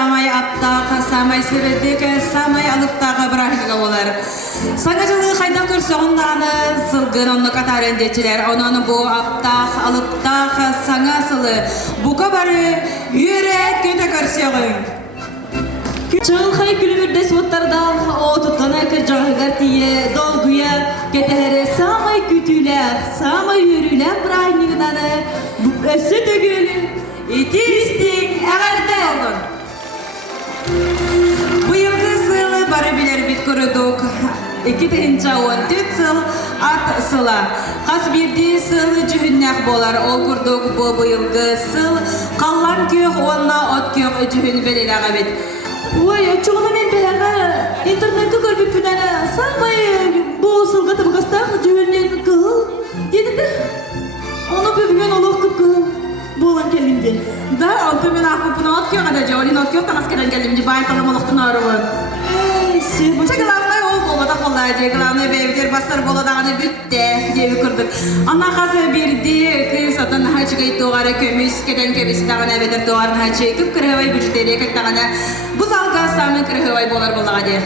самай аптаға, самай сірідігі, самай алыптаға бірағыға олар. Саңа жылы қайдан көрсе ондағаны сылғын онны қатар өндетчілер. Онаны бұл аптақ, алыптақ, саңа сылы. Бұқа бары үйерек көте көрсеғын. Чылхай күлімірді соттарда отыттана кір жағығар тие, долгуя, кетелері самай күтілер, самай үйерілер бірағынығынаны. Өсі төгілі, етістік әғарда олын. Бұйылғы сылы бары білер бит көрідік. 2-14 сыл ат сыла. Қас бірді сылы жүхіннәқ болар. Ол күрдік бұйылғы сыл. Қаллан көк, онна от көк жүхін белел аға бет. Ой, чоғына мен бәға интернетті көрбіп бүдәні самай бұл сылға табығастақ жүхіннен қыл. Деді оны бөбімен олық күп қыл. Болан келімде. Да, алты мен ақпыпын от көк ада жауылин от көк тағас керен келімде байқылым олықтың арығын. Главное ол болмада қолайды, главное бәйбітер бастар боладағаны бүтті деп күрдік. Ана қасы берді кыз атын хачығай тоғары көміс, кеден көміс тағын әбетер тоғарын хачы күп кірғывай бүждері кәттағаны. Бұз алға самын кірғывай болар болаға де.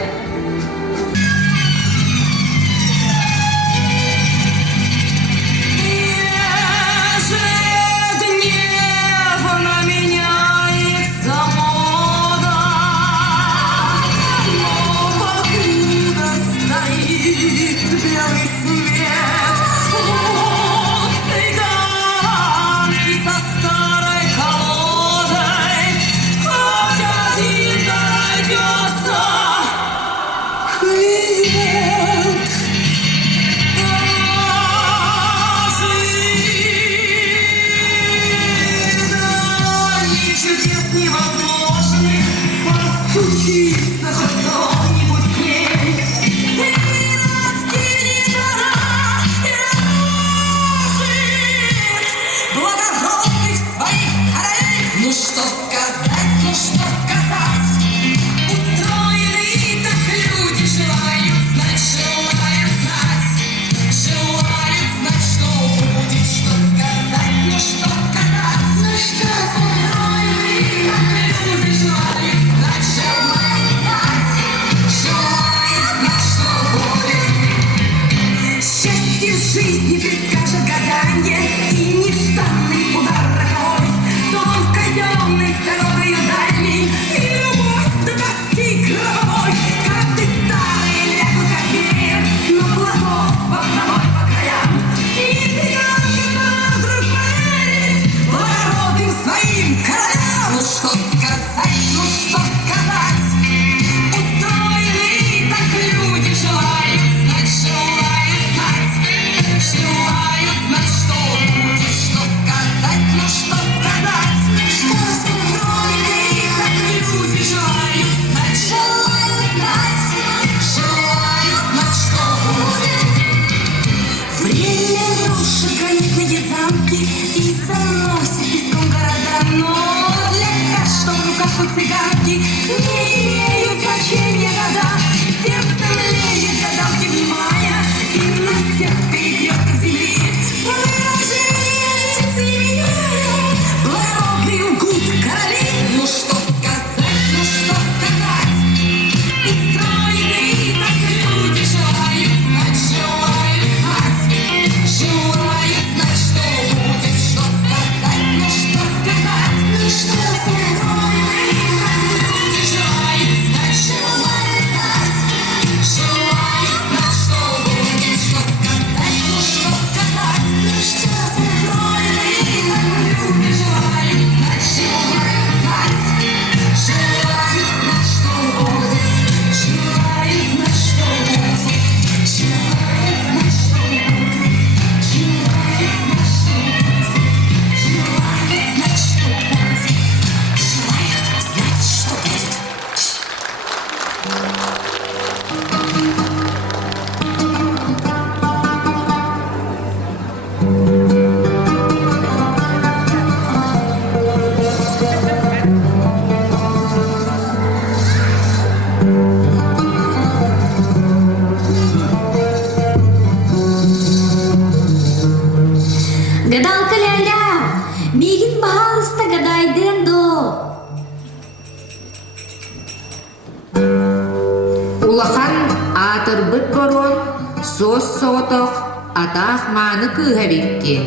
Oğlun söz soğutuk ataq manı kıhavittin.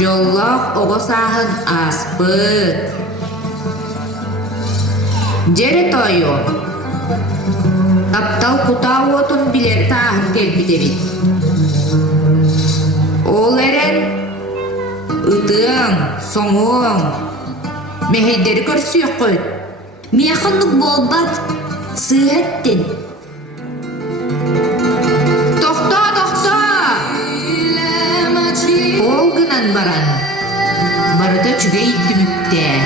Jollaq oğa sahın aspıt. Jere toyu. Aptal kutağı otun biler tahın gelbidevit. Ol eren ıtığın, soğuğun, meheyderi körsüyük koy. Meyxanlık bolbat sığettin. Toxta! Ol gınan baran. Barıda çüge ittümükte.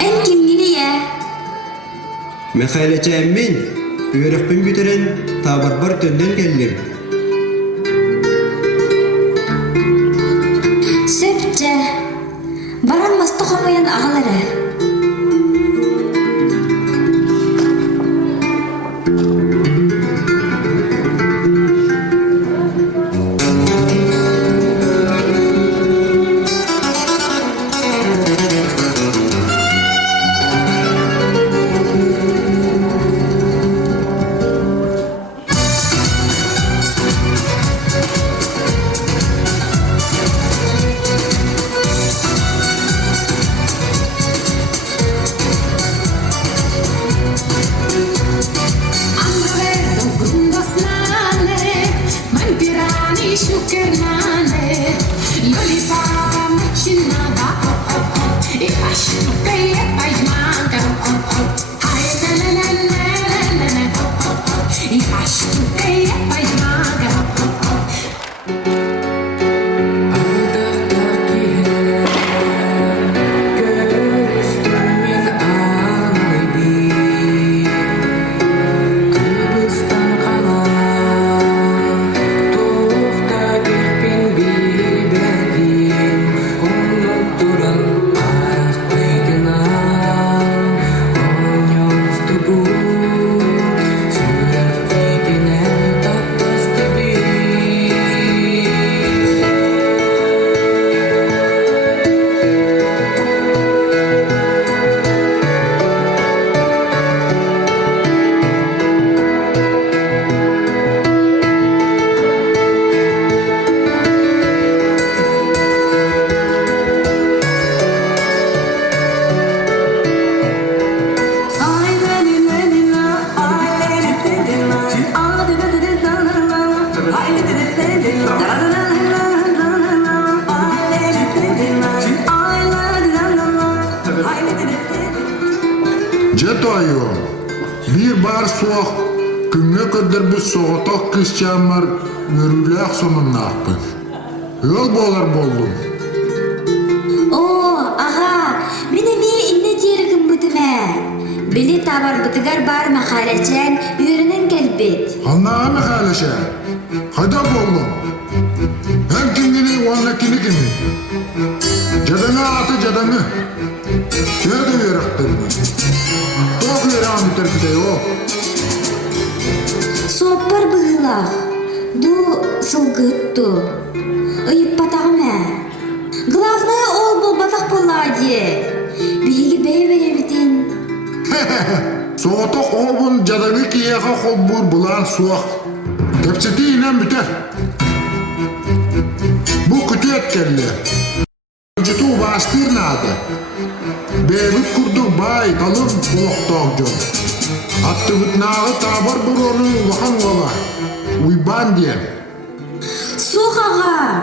En kimliğini ye. Mekhalece emmin, üyrekpin bitiren tabarbar tönden geldim. Söpçe. Baran bastı komayan ağaları. Jetoyu, bir bar soğuk, künge kadar bu soğutak kısçamlar örülük sonunda akpın. Yol bolar boldum. Oo, aha, mine inne diyergim bütüme. Bili tabar bütıgar bar makareçen, yürünen gelbet. Annağa mı kalışa? Hada boldum. Hem kendini onunla kimi kimi. Cadana atı cadanı. Kerde yaraktırdı. Tok yere amitler bir de yok. Sopar bıhılak. Du sılgıttı. Ayıp patağıma. Главное ol bol batak bolladı. Bilgi bey verebitin. Soğutak oğlun cadanı kiyaka kolbur bulan soğuk. Tepsiti inen biter. Bu kötü etkenli. Vücutu bastır nadı. Bebit kurduk bay kalın kulak john. Attı bütnağı tabar buronu vahan valla. Uyban diyen. Soğuk ağa.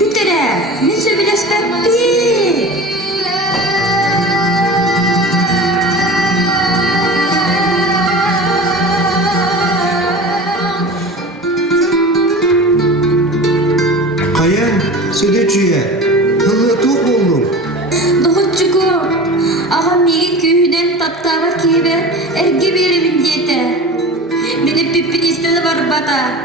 Bitere. Min söbiles peppi. бата.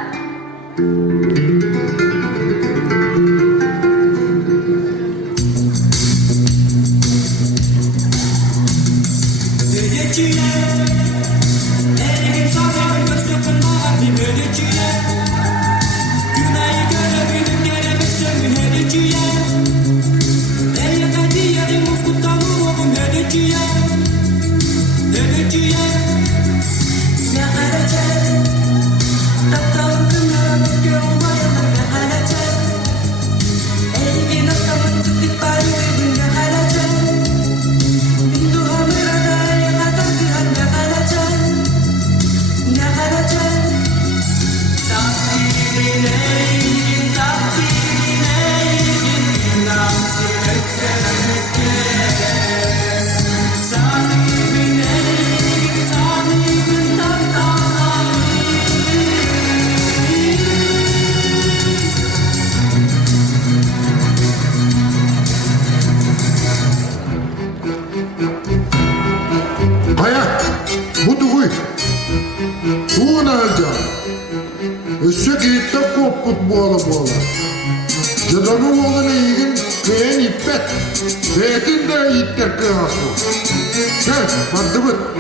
Hayat, bu duy. Tuğun alcan. Össek yiğitte kopkut boğala. Cadanın oğlunu yiğin köyen ippet. Beyetin de yiğitler kıyaslı. Gel, vardı bıt.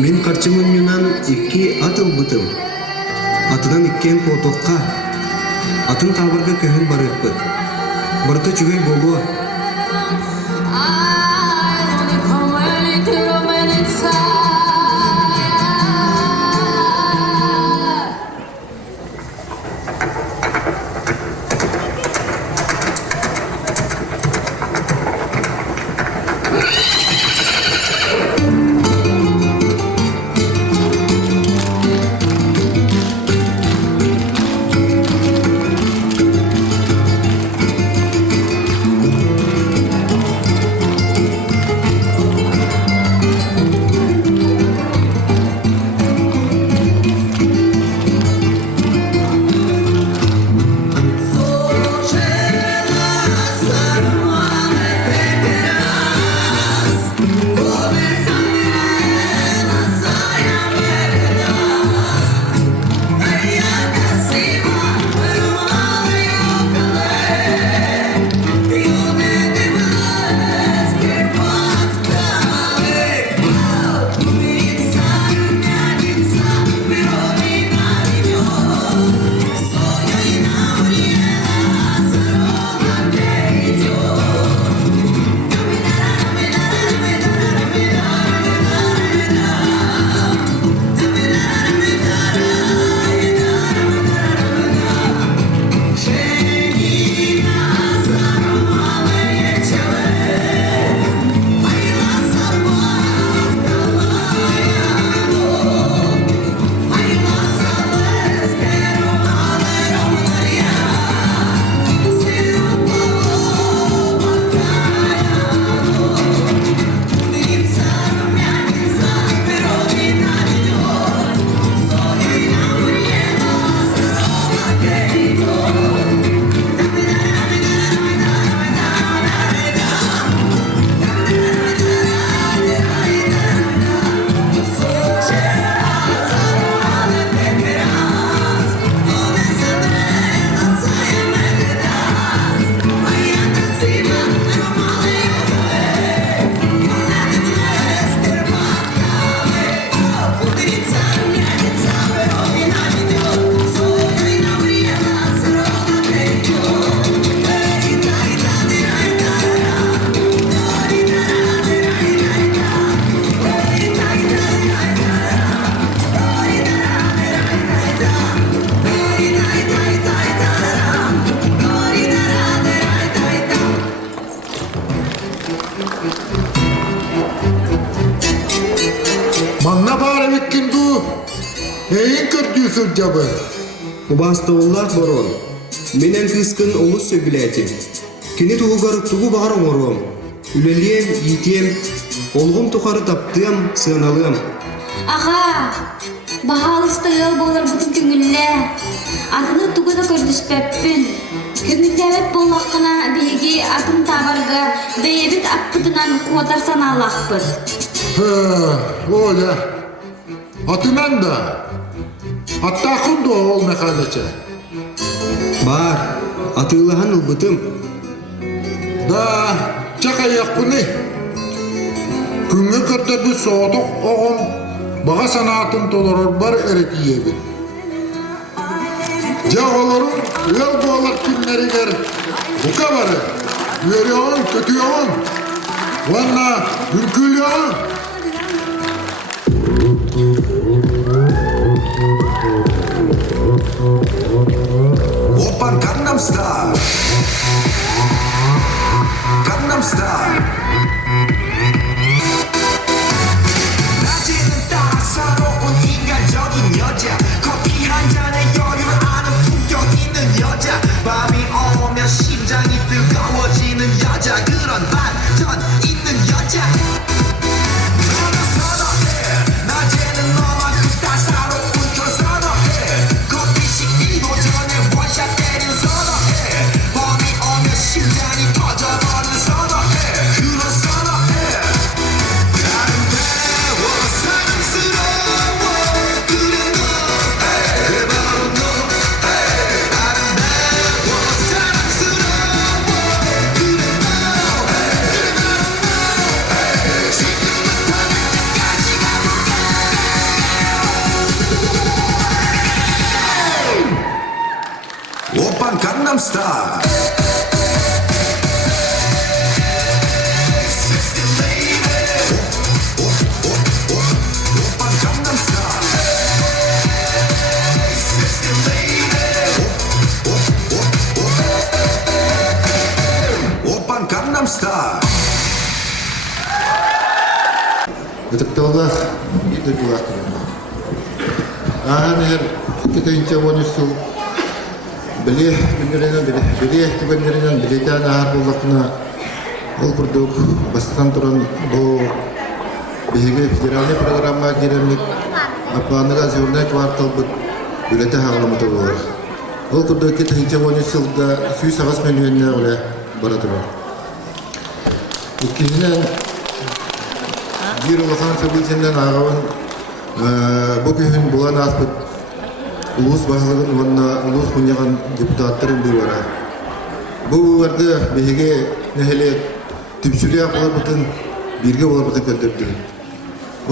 Min karçımın yunan iki atıl bıtım. Atıdan ikken potokka. Atın tabarga köhün barıkpıt. Barıta çüvey bogo. Эйин көрдүсүр жабы. Убастыллах борон. Менен кыскын олус сөбүләтим. Кини тугугар тугу багар оңором. Үлелием, итем, олгум тухары таптым, сыналым. Аға, бағалыстығы болар бұтын көңілі. Атыны тугыны көрдіспеппін. Көңілдәвет болаққына бейге атын табарға бейбіт аппытынан қуатарсан алақпын. Оля. Атынан да. Атта құнды ол мәқалече. Бар, атылахан ылбытым. Да, чақаяқ бұны. Күнгі көрдерді соғдық оғын баға санатын толырыр бар әрек ебі. Жағалырын өл болақ күнлерігер бұқа бары. Үйері оғын, көті оғын. Ванна үркілі оғын. Опан Gangnam Style. Gangnam Style. 낮에는 따사로운 인간적인 여자. 커피 한 잔에 여유를 아는 품격 있는 여자. 밤이 오면 심장이 뜨거워지는 여자. 그런 반전 있는 여자. 너는 선호해. 낮에는 너만큼 따사로운 걸 선호해. 커피 식기도 전에 원샷 때린 선호해. 밤이 오면 심장이 터져버리는 선호해. 그런 선호해. 아름다워 사랑스러워. 그래 너 그래 바로 너 아름다워 사랑스러워. 그래 너 그래 바로 너 지금부터 내까지 가볼까. 오빤 강남 스타일. Sexy lady. 오빤 강남 스타일. Sexy lady. 오빤 강남 스타일. Гытыкталлах иде булак. Анер кетенче вонусул. Биле тибендеринен билетен аар булакна ол курдук бастан туран бу биге федеральный программа киренlik апаныга зурнай квартал бут билете хагаламы болор. Ол курдук кетенче вонусулда 108 миллионна уле бара турар. Икинен bir olasan söyleyeceğinden ağabeyim bu köyün bulan aspet ulus başkanın vanna ulus kunyakan deputatların bir var. Bu vardı bihge nehele tüpsülüye yapılır bütün birge olur bütün kölderdi.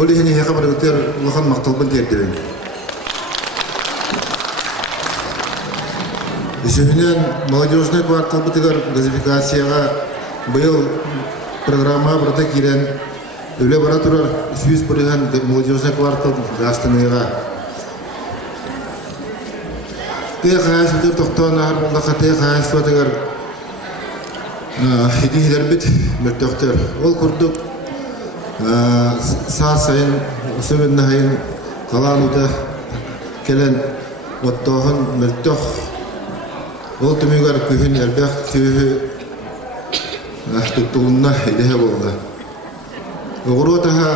Öyle hani heka bırakır ulakan maktalbın derdi. Düşünen молодежный квартал бытыгар газификацияға быйыл программа burada kiren öyle bana turar 100 bırıgan молодежный квартал gastanıga. Tey xayasıdır toxtan ahar buldaqa tey xayası batıgar hediyeler bit mürtöxtör. Ol kurduk sağ sayın söbünne hayın kalanuda kelen ottoğun mürtöx. Ol tümügar kühün erbək kühü tuttuğunna hediye oldu. Огородаha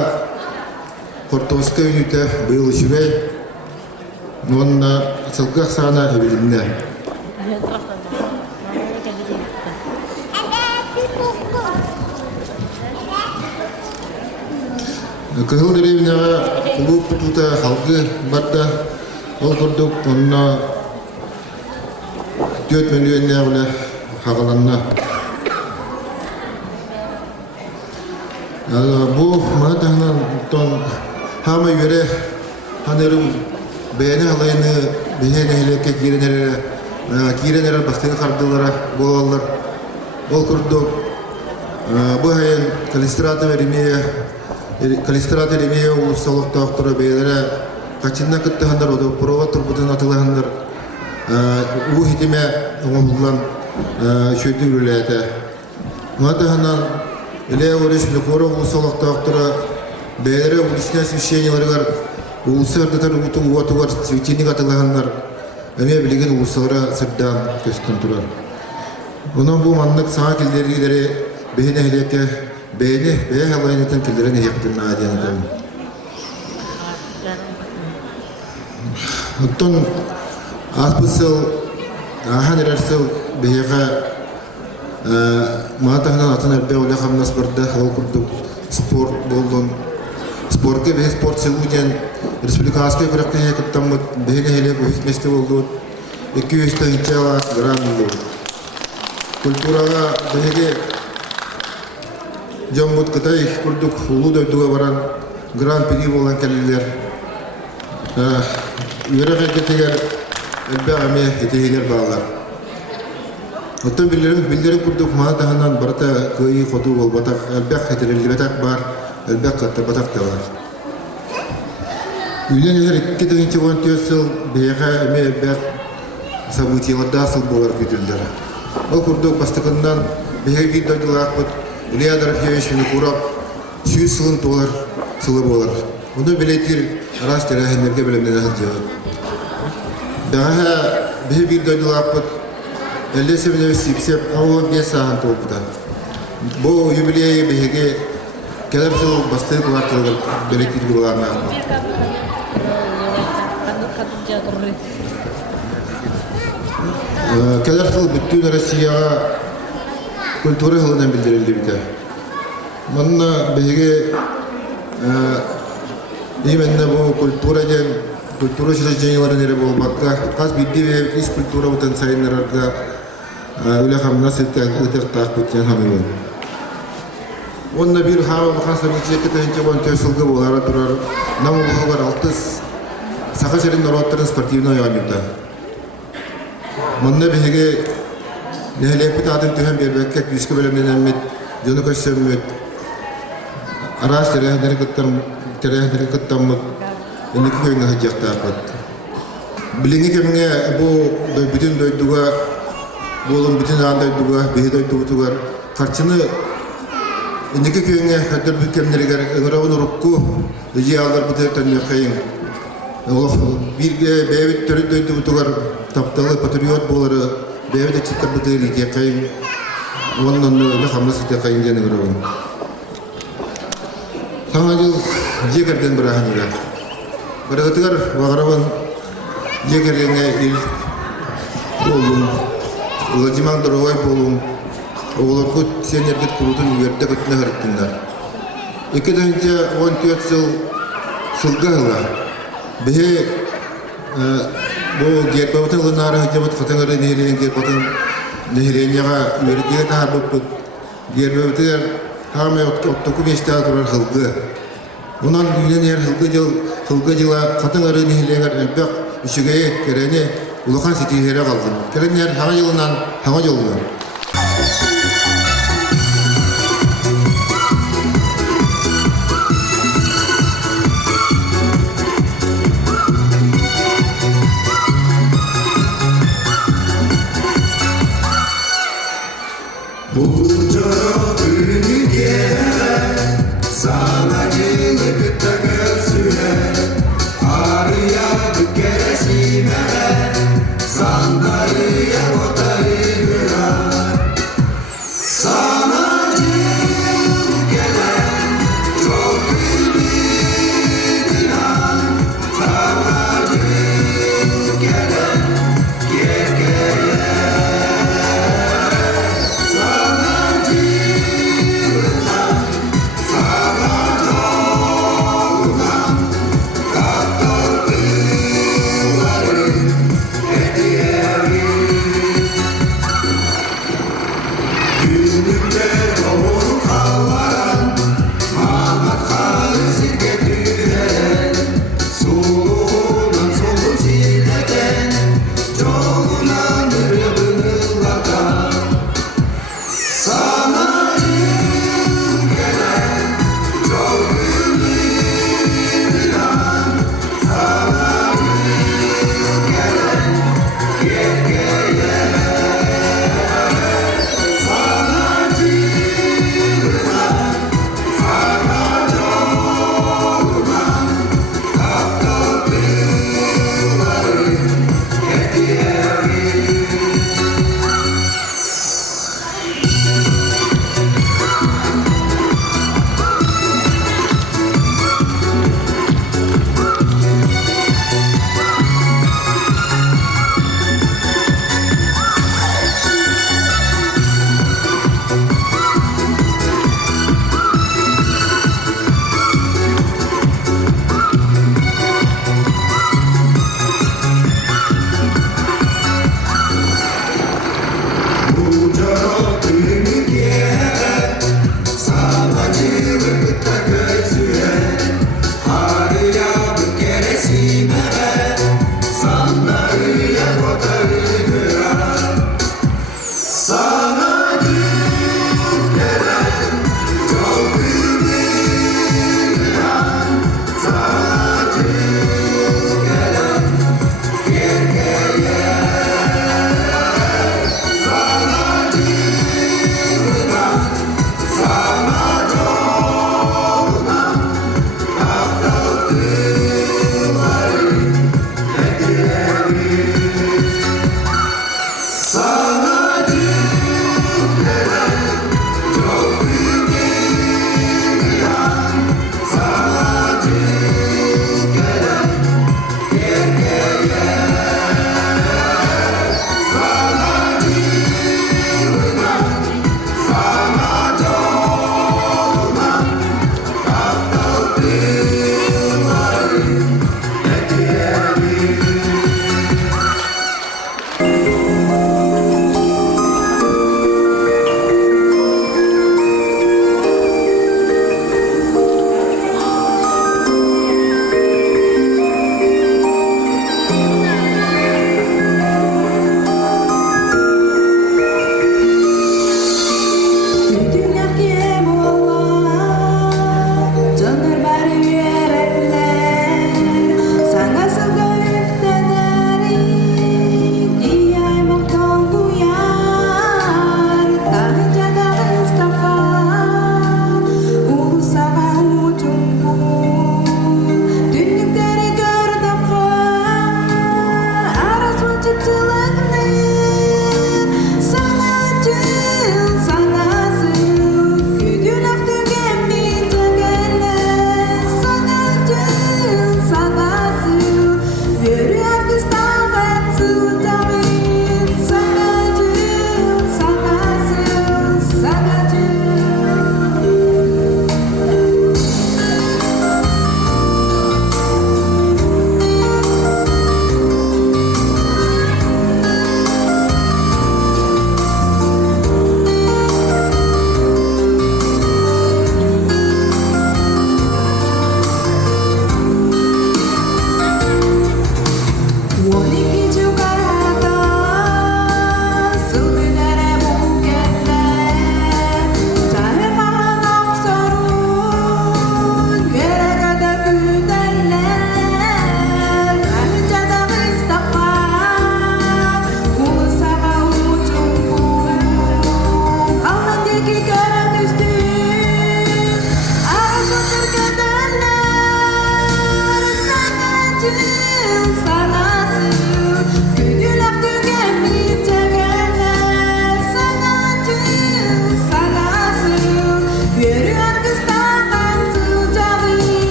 Портовская юта был живей, но на целках сана эвелинне. Кыгыл деревняга клуб тута халкы барда ол курдук онна 4 миллионна уле хагаланна. Bu mağdağından hama göre hanırım beğeni halayını beğeni heleke girenlere bastığı kardılara boğalar bol kurduk bu hayal kalistrata verimiye ulusallık doktora beylere kaçından kıttıhanlar oldu prova turbudan atılahanlar bu hitime oğullan şöyle ürüleyete mağdağından Ile orış blokora ulusallık doktora beylere uluşna священияларга улусарда таруту уатугар свеченик атылганнар эме билеген улусара сырдан көстөн турар. Онан бу маннык саа килдерилери бейне хелеке бейне бее халайнытын килдерен яктын адиянытын. Оттон аспысыл ахан эрерсыл бейеға маатахынан атын әрбе оля хамнас барда ол курдук спорт болдун. Спортке бейе спорт сылуден республикаскай күрәктен якыттамыт бейне хелек өйсместе болду. 200 тыгынчала гран болду. Культурага бейге жоммут кытай курдук улуу дойдуга баран гран-при болан келилер. Үйрәк әкетегер әлбә әме етегелер бағалар. Оттан білдерін күрдік мана тағынан барата көйі қоду бол батақ, әлбәк әтерелі батақ бар, әлбәк қатты батақ да бар. Үйлен елер 2-14 сыл бейға әме әлбәк сабытияларда сыл болар күтілдер. Ол күрдік бастықынан бейға гиддойдыл ақпыт, Илья Дорофеевич мені құрап, 100 сылын толар сылы болар. Оны білетір арас тәрәхендерге білімден әхіл жауып. Daha bir döndü lapıt, 50 sene sipsep ama bir saat oldu. Bu jubileye bir kadar çok bastı kulakları belirtti kulağına. Kadar çok bütün Rusya kültürü halından bildirildi bir de. Bana bir именно bu kültürden Kulturu şirketçilerin nere bolmakka, kas bildi ve is kultura butan sayınlarında öyle hamna silten ıtık biten hamıyor. Onda bir hava bakasa bir çekete hince bon tösülgü bolara durar. Namu bu kadar altız saka serin norotların sportivno yanıda. Manda behege nehle pitadım tühem bir bekkek riski bölümden emmet jonu köşemmet. Aras terehleri kıttam ini kau ingat hajat dapat. Bilingi kemenge bu bütün doyduga, bolum bütün anda doyduga, behi doyduga, karşını ini kau ingat hadir bir kemleri gar, enggarawan urukku, jadi algar betul tanya kain. Allah bir behi terus doyduga, taptalı patriot boları, behi de cita betul dia kain. Wannan ne hamla sita kain dia enggarawan. Sangat jika dan berani. Berakhir wagarawan jekerenge il bolum ulajimang dorowai bolum oğlakut senerget kurutun uyarda katına harıttınlar. 2-14 sılgahla behe bu gerbatın gınarı hıcamat katangarı nehirleyen gerbatın nehirleyen yağa uyarıya daha bıpıt gerbatın kame ottoku beştağı durar hılgı. Bundan dünya yer hılgı yıla katınları nehirleyen elbek üçügeye kereni ulakan sitihere kaldı. Keren yer hava yılından hava yolundan.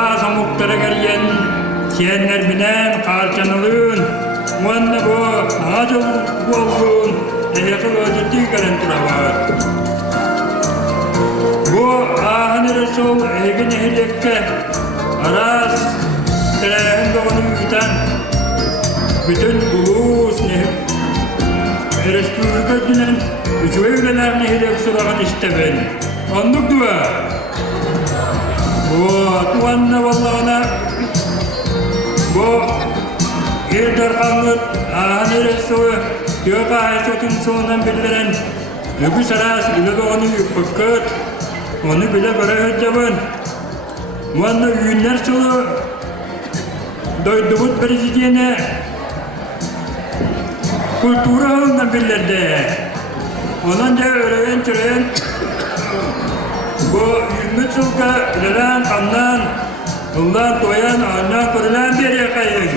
ara samuktara geliyen siyenler binen karşanılığın muanna bu ağacı olgun ehekil ödüttü gelen turavar. Bu ahani Resul ehegin ehlekke aras terehen doğunu yüten bütün bulus nehir Respublika dinen üçü evlener nehirek surağın istemen. Anlık dua. Bu tuanna vallağına bu Erdar Kanlıt ahani Resul yok ahesotun sonundan bildiren Öbü saras ile de onu yıpıkkıt onu bile göre hüccabın. Muanna üyünler solu doydubut prezidiyene kultura ağından bilirdi. Onunca öğreyen çöreyen bu yümmet sulka ilerden kandan, ondan doyan, ondan kırılan bir yakayın.